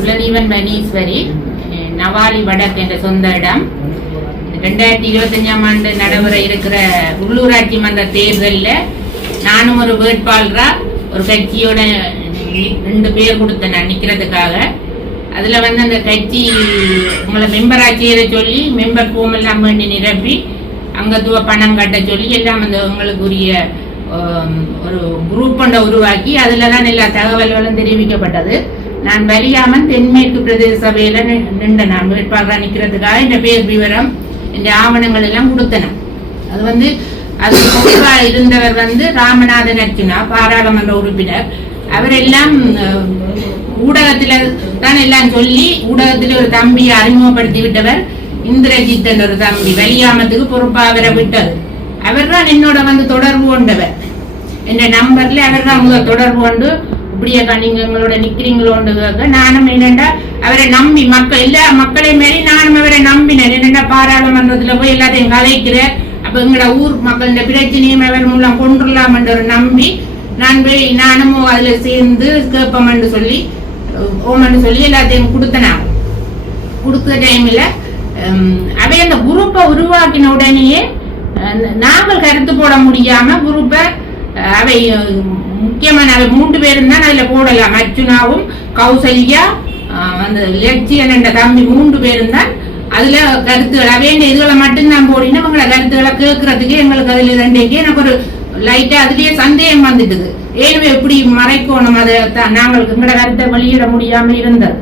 குலதீவன் மணீஸ்வரி, நவாலி வடக்கு என்ற சொந்த இடம். 2025ஆம் ஆண்டு நடைபெற இருக்கிற உள்ளூராட்சி மன்ற தேர்தலில் நானும் ஒரு வேட்பாளரா ஒரு கட்சியோட 2 பேர் கொடுத்தேன் நான் நிற்கிறதுக்காக. அதில் அந்த கட்சி உங்களை மெம்பராக சேர சொல்லி மெம்பர் ஃபார்ம் எல்லாம் வேண்டி நிரப்பி அங்கத்துவ பணம் கட்ட சொல்லி எல்லாம் உங்களுக்குரிய ஒரு குரூப் ஒன்றை உருவாக்கி அதில் தான் எல்லா தகவல்களும் தெரிவிக்கப்பட்டது. நான் வலியாமன் தென்மேற்கு பிரதேச சபையில நின்ற நான் வேட்பாளராக நிற்கிறதுக்காக இந்த பேர் விவரம் இந்த ஆவணங்கள் எல்லாம் கொடுத்தன. அது அது பொதுவாக இருந்தவர் ராமநாதன் அர்ச்சுனா, பாராளுமன்ற உறுப்பினர். அவரெல்லாம் ஊடகத்துல தான் எல்லாம் சொல்லி ஊடகத்துல ஒரு தம்பியை அறிமுகப்படுத்தி விட்டவர். இந்திரஜித் என்ற ஒரு தம்பி வலியாமத்துக்கு பொறுப்பாக அவரை விட்டது. அவர் தான் என்னோட தொடர்பு கொண்டவர். என் நம்பர்ல அவர் தான் முதல் தொடர்பு கொண்டு இப்படியா நீங்க எங்களோட நிக்கிறீங்களோன்னு கேட்க, நானும் என்னண்டா அவரை நம்பி எல்லா மக்களையும் மாரி நானும் அவரை நம்பினேன். என்னண்டா பாராளுமன்றத்துல போய் எல்லாத்தையும் கதைக்கிறேன், அப்ப எங்களோட ஊர் மக்களோட பிரச்சனையும் அவர் மூலம் கொண்டுடலாம் என்ற ஒரு நம்பி நானும் அதுல சேர்ந்து கேட்போம்னு சொல்லி ஓமன்னு சொல்லி எல்லாத்தையும் கொடுத்தனாங்க. கொடுத்த டைம்ல அவை அந்த குரூப்பை உருவாக்கின உடனேயே நாங்கள் கருத்து போட முடியாம குரூப்பை அவை முக்கியமான அவை 3 பேரும் தான் அதுல போடலாம். அர்ச்சுனாவும் கௌசல்யா அந்த லட்சியன் என்ற தம்பி 3 பேரும் தான் அதுல கருத்துக்கள் அவை இதுகளை மட்டும்தான் போடினா உங்களை கருத்துக்களை கேட்கறதுக்கு எங்களுக்கு அதுல 2 எனக்கு ஒரு லைட்டா அதுலயே சந்தேகம் வந்துட்டுது. ஏனுமே எப்படி மறைக்கணும் அதை நாங்கள் எங்களோட கருத்தை வெளியிட முடியாம இருந்தது.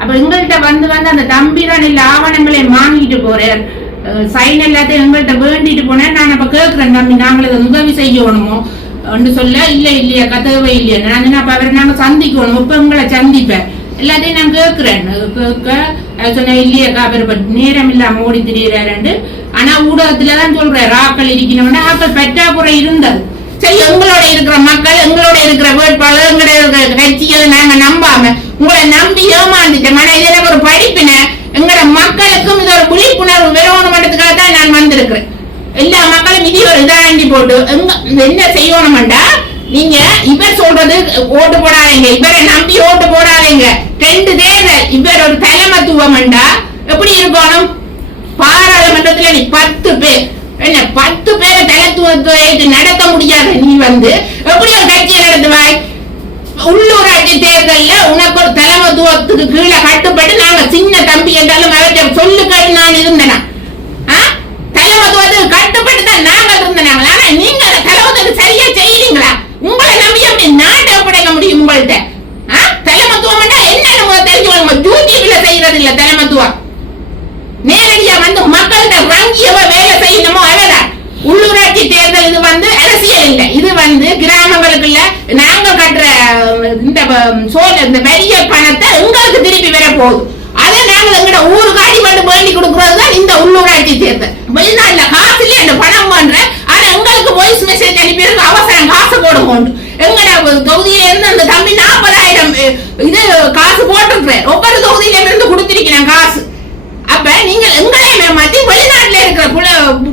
அப்ப எங்கள்கிட்ட அந்த தம்பி தான் இல்ல ஆவணங்களை வாங்கிட்டு போறார், சைன் எல்லாத்தையும் எங்கள்கிட்ட வேண்டிட்டு போனேன். நான் அப்ப கேட்கிறேன், தம்பி நாங்கள் இதை உதவி செய்யணுமோ சொல்ல இல்லையா கதவை இல்லையா நான் அப்ப அவரை நாங்க சந்திக்கணும், இப்ப உங்களை சந்திப்பேன் எல்லாத்தையும் நான் கேட்கிறேன். சொன்ன இல்லையாக்கா அவர் நேரம் இல்லாம ஓடி திரியிறாரு. ஆனா ஊடகத்துலதான் சொல்றேன் ஆக்கள் இருக்கணும்னா ஆக்கள் பற்றாக்குறை இருந்தது. சரி, எங்களோட இருக்கிற மக்கள் எங்களோட இருக்கிற வேட்பாளர் எங்களோட இருக்கிற கட்சிகளை நாங்க நம்பாம உங்களை நம்பி ஏமாந்துட்டோம். ஆனா இதுல ஒரு படிப்பின எங்களோட மக்களுக்கும் இது ஒரு விழிப்புணர்வு வேணும்ன்றதுக்காக தான் நான் வந்திருக்கிறேன். எல்லா மக்களும் இது ஒரு இதாண்டி போட்டு என்ன செய்யணும்டா, நீங்க இவர் சொல்றது ஓட்டு போடாதீங்க, இவரை நம்பி ஓட்டு போடாதீங்க. 2 தேர்தல் இவர் ஒரு தலைமத்துவம்டா எப்படி இருக்கணும்? பாராளுமன்றத்துல நீ 10 பேர் என்ன 10 பேரை தலைத்துவத்தை நடத்த முடியாது. நீ எப்படி ஒரு கட்சியை நடத்துவாய்? உள்ளூராட்சி தேர்தல்ல உனக்கு ஒரு தலைமத்துவத்துக்கு கீழே கட்டுப்பட்டு நாங்க சின்ன தம்பி என்றாலும் அவர்கிட்ட சொல்லுக்கள் நான் இருந்தேனா? தலைமத்துவத்துக்கு கட்டுப்பட்டு தான் நாங்கள் இருந்தனாங்களா? ஆனா நீங்க அந்த தலைமத்துவத்துக்கு சரியா செய்யறீங்களா? உங்களை நம்பி அப்படி நாட்டை ஒப்படைக்க முடியும் உங்கள்கிட்ட? தலைமத்துவம் என்ன தெரிஞ்சு யூடியூப்ல செய்யறது இல்ல. தலைமத்துவம் நேரடியா மக்கள்கிட்ட வங்கியவ வேலை செய்யணுமோ அவதான். உள்ளூராட்சி தேர்தல் இது அரசியல் இல்லை, இது கிராமங்களுக்குள்ள நாங்க கட்டுற இந்த பெரிய பணத்தை உங்களுக்கு திருப்பி வர போகுது. அதை நாங்கள் எங்கட ஊருக்கு அடிபட்டு வேண்டி கொடுக்கறதுதான் இந்த உள்ளூராட்சி தேர்தல். வெளிநாட்டுல காசு இல்லையா அந்த பணம் பண்ற, ஆனா எங்களுக்கு வாய்ஸ் மெசேஜ் அனுப்பியிருக்கு அவசரம் காசு போடுங்க. எங்கட தொகுதியில இருந்து அந்த தம்பி 40,000 இது காசு போட்டிருக்கிறேன். ஒவ்வொரு தொகுதியில இருந்து கொடுத்திருக்கிறேன் காசு. அப்ப நீங்கள் எங்களையுமே மாத்தி வெளிநாட்டுல இருக்கிற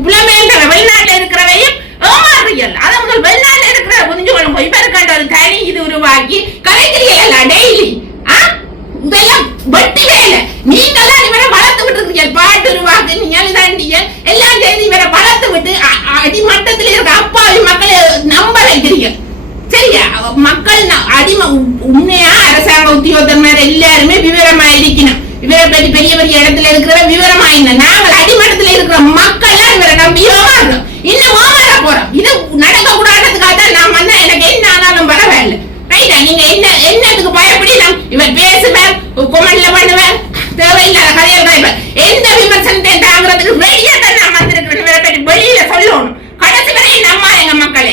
புலமேங்கிற வெளிநாட்டுல இருக்கிறவையும் ஏமாறுறீர்கள். அதை முதல் வெளிநாட்டுல இருக்கிற புரிஞ்சுக்கணும். இப்ப இருக்கின்ற ஒரு தனி இது உருவாக்கி கலைக்கிறீர்கள் டெய்லி. இதெல்லாம் வெட்டி வேலை. நீங்கெல்லாம் இவரை வளர்த்து விட்டு இருக்கீங்க, பாட்டு உருவாக்குறீங்க, இதாண்டிய எல்லாம் செய்து இவரை வளர்த்து விட்டு அடிமட்டத்தில் இருக்க அப்பாவி மக்களை நம்ப வைக்கிறீங்க. சரியா? மக்கள் அடிமை உண்மையா அரசாங்க உத்தியோகத்தர் எல்லாருமே விவரமா இருக்கணும். இவரை பற்றி பெரிய பெரிய இடத்துல இருக்கிற விவரமா இல்லை. நாங்கள் அடிமட்டத்தில் இருக்கிற